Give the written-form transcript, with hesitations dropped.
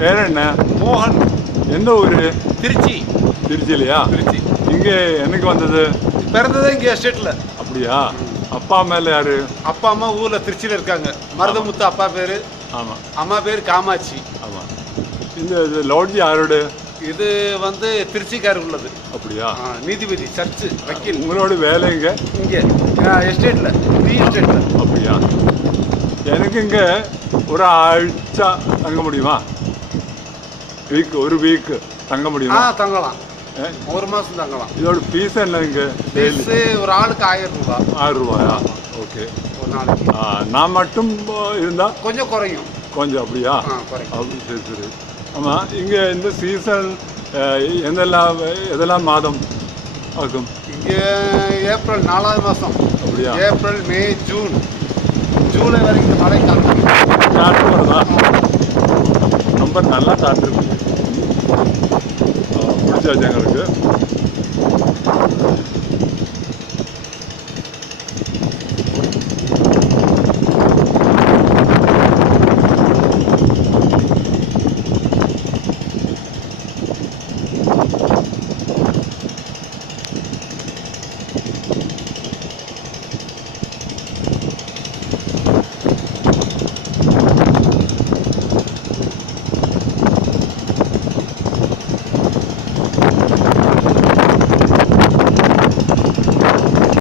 பேர் என்ன? மோகன். எந்த ஊர்? திருச்சி. திருச்சிலையா? திருச்சி. இங்கே என்னைக்கு வந்தது? பிறந்ததே இங்கே எஸ்டேட்டில். அப்படியா? அப்பா மேலே யாரு? அப்பா அம்மா ஊரில் திருச்சியில் இருக்காங்க. மருதமுத்து அப்பா பேர். ஆமாம். அம்மா பேர் காமாட்சி. ஆமாம். இந்த லாட்ஜ் யாரோட? இது வந்து திருச்சிக்காரு உள்ளது. அப்படியா? நீதிபதி, சர்ச்சு, வக்கீல். உங்களோட வேலை இங்கே? இங்கே எஸ்டேட்டில், டீ எஸ்டேட்டில். அப்படியா? எனக்கு இங்கே ஒரு ஆഴ്ച தங்க முடியுமா? ஒரு வீக் தங்க முடியுமா? தங்கலாம். ஒரு மாதம் தங்கலாம். இதோட ஃபீஸ் என்ன இங்கே? ஃபீஸு ஒரு ஆளுக்கு 1000 ரூபா. 1000 ரூபாயா? ஓகே. ஒரு நாளைக்கு. நான் மட்டும் இருந்தால் கொஞ்சம் குறையும். கொஞ்சம். அப்படியா? குறையும். அப்படி சரி சரி. ஆமாம். இங்கே இந்த சீசன் எதெல்லாம் மாதம் ஆகும்? இங்கே ஏப்ரல் 4வது மாதம். அப்படியா? ஏப்ரல், மே, ஜூன், ஜூலை வரைக்கும் மழை காற்று. காற்று வருதா? ரொம்ப நல்லா காற்று பிடிச்சாச்சு எங்களுக்கு.